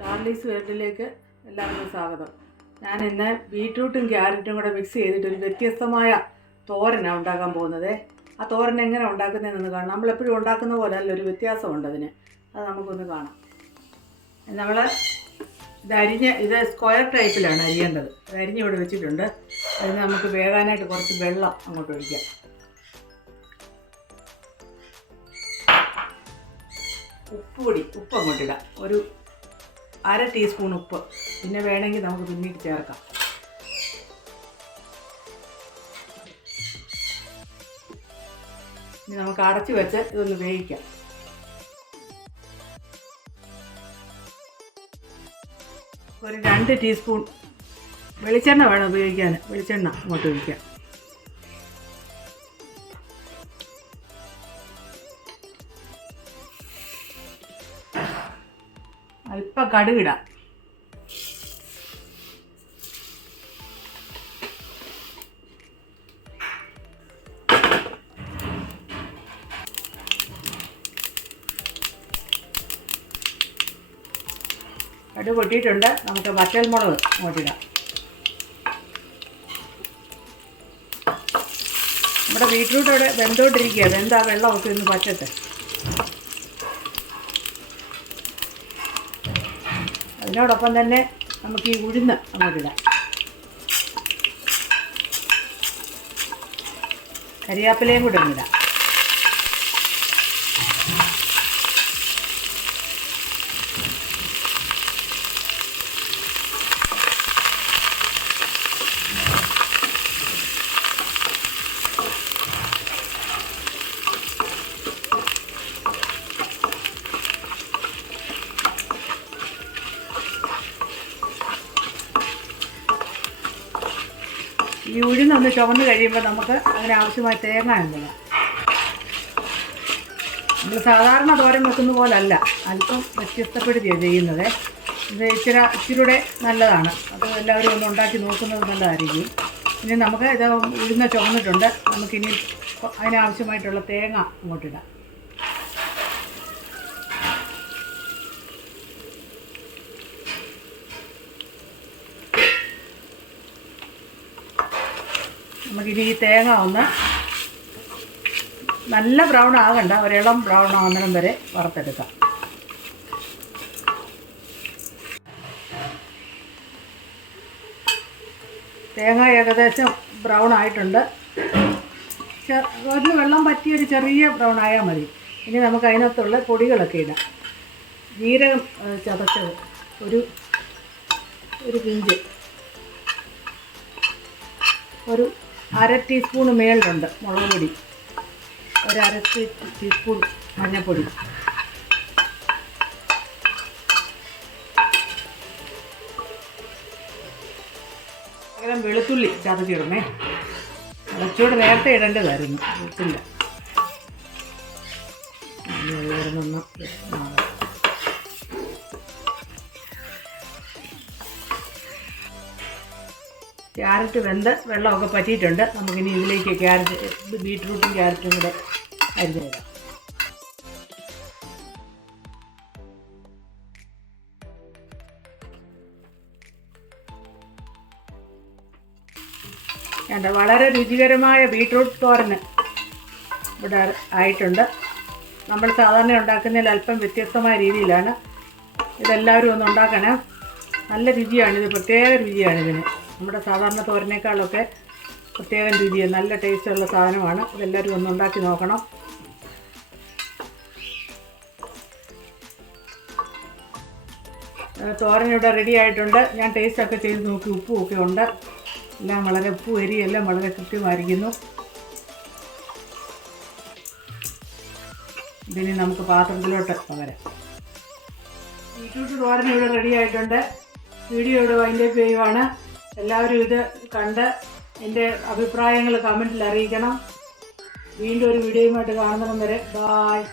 ഡാർലീസ് വേൾഡിലേക്ക് എല്ലാവർക്കും സ്വാഗതം. ഞാൻ ഇന്ന് ബീറ്റ്റൂട്ടും ക്യാരറ്റും കൂടെ മിക്സ് ചെയ്തിട്ട് ഒരു വ്യത്യസ്തമായ തോരനാണ് ഉണ്ടാക്കാൻ പോകുന്നത്. ആ തോരൻ എങ്ങനെ ഉണ്ടാക്കുന്നതെന്ന് കാണാം. നമ്മളെപ്പോഴും ഉണ്ടാക്കുന്ന പോലെ അല്ല, ഒരു വ്യത്യാസമുണ്ട് അതിന്. അത് നമുക്കൊന്ന് കാണാം. നമ്മൾ ഇത് സ്ക്വയർ ടൈപ്പിലാണ് അരിയേണ്ടത്. അത് അരിഞ്ഞിവിടെ വെച്ചിട്ടുണ്ട്. അതിന് നമുക്ക് വേകാനായിട്ട് കുറച്ച് വെള്ളം അങ്ങോട്ട് ഒഴിക്കാം. ഉപ്പ് അങ്ങോട്ടിടാം. ഒരു 1/2 ടീസ്പൂൺ ഉപ്പ്. പിന്നെ വേണമെങ്കിൽ നമുക്ക് പിന്നീട് ചേർക്കാം. ഇനി നമുക്ക് അടച്ചു വെച്ച് ഇതൊന്ന് വേവിക്കാം. ഒരു 2 ടീസ്പൂൺ വെളിച്ചെണ്ണ വേണം ഉപയോഗിക്കാൻ. വെളിച്ചെണ്ണ അങ്ങോട്ട് ഒഴിക്കാം. അല്പം കടുകിടാം. കടുക് പൊട്ടിയിട്ടുണ്ട്. നമുക്ക് വറ്റൽമുളക് അങ്ങോട്ടിടാം. നമ്മുടെ ബീറ്റ്റൂട്ട് അവിടെ വെന്തോണ്ടിരിക്കുക. വെന്താ വെള്ളമൊക്കെ ഒന്ന് പറ്റട്ടെ. അതിനോടൊപ്പം തന്നെ നമുക്ക് ഈ ഉഴുന്ന് അങ്ങോട്ടിടാം. കരിയാപ്പിലയും കൂടെ ഇടാം. ഈ ഉഴുന്നൊന്ന് ചുവന്ന് കഴിയുമ്പോൾ നമുക്ക് അതിനാവശ്യമായ തേങ്ങ ഇടാം. നമ്മൾ സാധാരണ തോരൻ വെക്കുന്ന പോലല്ല, അല്പം വ്യത്യസ്തപ്പെടുത്തിയാണ് ചെയ്യുന്നത്. ഇത് ഇച്ചിരൂടെ നല്ലതാണ്. അത് എല്ലാവരും ഒന്ന് ഉണ്ടാക്കി നോക്കുന്നത് നല്ലതായിരിക്കും. ഇനി നമുക്ക് ഇത് ഉഴുന്ന ചുവന്നിട്ടുണ്ട്. നമുക്കിനി അതിനാവശ്യമായിട്ടുള്ള തേങ്ങ അങ്ങോട്ടിടാം. നമുക്കിനി ഈ തേങ്ങ ഒന്ന് നല്ല ബ്രൗൺ ആകണ്ട, ഒരിളം ബ്രൗൺ ആകുന്നതിനും വരെ വറുത്തെടുക്കാം. തേങ്ങ ഏകദേശം ബ്രൗൺ ആയിട്ടുണ്ട്. ഒരു വെള്ളം പറ്റിയൊരു ചെറിയ ബ്രൗൺ ആയാൽ മതി. ഇനി നമുക്ക് അതിനകത്തുള്ള പൊടികളൊക്കെ ഇടാം. ജീരകം ചതച്ചത് ഒരു പിഞ്ച്, ഒരു 1/2 ടീസ്പൂൺ മേളിലുണ്ട് മുളക് പൊടി, ഒരു 1/2 ടീസ്പൂൺ മഞ്ഞൾപ്പൊടി, പകരം വെളുത്തുള്ളി ചതച്ചിടണേ. കുറച്ചുകൂടെ നേരത്തെ ഇടേണ്ടതായിരുന്നു, ഇട്ടില്ല. ക്യാരറ്റ് വെന്ത് വെള്ളമൊക്കെ പറ്റിയിട്ടുണ്ട്. നമുക്കിനി ഇതിലേക്ക് ബീറ്റ്റൂട്ടും ക്യാരറ്റും കൂടെ അരിഞ്ഞ് തരാം. വളരെ രുചികരമായ ബീറ്റ്റൂട്ട് തോരന് ഇവിടെ ആയിട്ടുണ്ട്. നമ്മൾ സാധാരണ ഉണ്ടാക്കുന്നതിൽ അല്പം വ്യത്യസ്തമായ രീതിയിലാണ്. ഇതെല്ലാവരും ഒന്ന് ഉണ്ടാക്കണം. നല്ല രുചിയാണിത്, പ്രത്യേക രുചിയാണിതിന്. നമ്മുടെ സാധാരണ തോരനേക്കാളൊക്കെ പ്രത്യേകം രുചിയാണ്. നല്ല ടേസ്റ്റുള്ള സാധനമാണ്. ഇതെല്ലാവരും ഒന്ന് ഉണ്ടാക്കി നോക്കണം. തോരൻ ഇവിടെ റെഡി ആയിട്ടുണ്ട്. ഞാൻ ടേസ്റ്റൊക്കെ ചെയ്ത് നോക്കി. ഉപ്പുമൊക്കെ ഉണ്ട്. എല്ലാം വളരെ എരിയെല്ലാം വളരെ കൃത്യമായിരിക്കുന്നു. ഇതിന് നമുക്ക് പാത്രത്തിലോട്ട് പകരാം. ബീറ്റ്റൂട്ട് തോരൻ ഇവിടെ റെഡി ആയിട്ടുണ്ട്. വീഡിയോ ഇവിടെ വൈൻഡപ്പ് ചെയ്യുവാണ്. എല്ലാവരും ഇത് കണ്ട് എൻ്റെ അഭിപ്രായങ്ങൾ കമൻറ്റിൽ അറിയിക്കണം. വീണ്ടും ഒരു വീഡിയോയുമായിട്ട് കാണുന്നതും വരെ ബായ്.